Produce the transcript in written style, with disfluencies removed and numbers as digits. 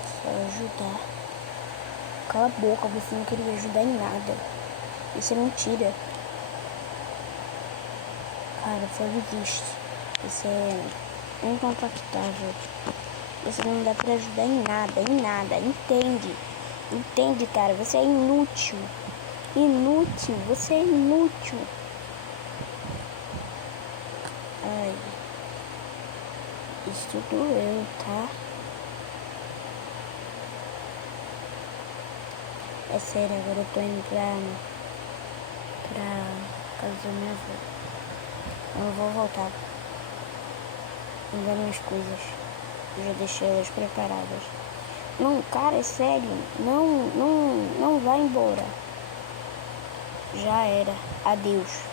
só ajudar. Cala a boca, você não queria ajudar em nada. Isso é mentira. Cara, só desiste. Isso é incontactável. Você não dá pra ajudar em nada, em nada. Entende? Entende, cara? Você é inútil. Inútil, você é inútil. Ai. Isso doeu, tá? É sério, agora eu tô indo pra casa da minha avó. Eu não vou voltar. Pegar minhas coisas. Eu já deixei elas preparadas. Não, cara, é sério. Não vai embora. Já era. Adeus.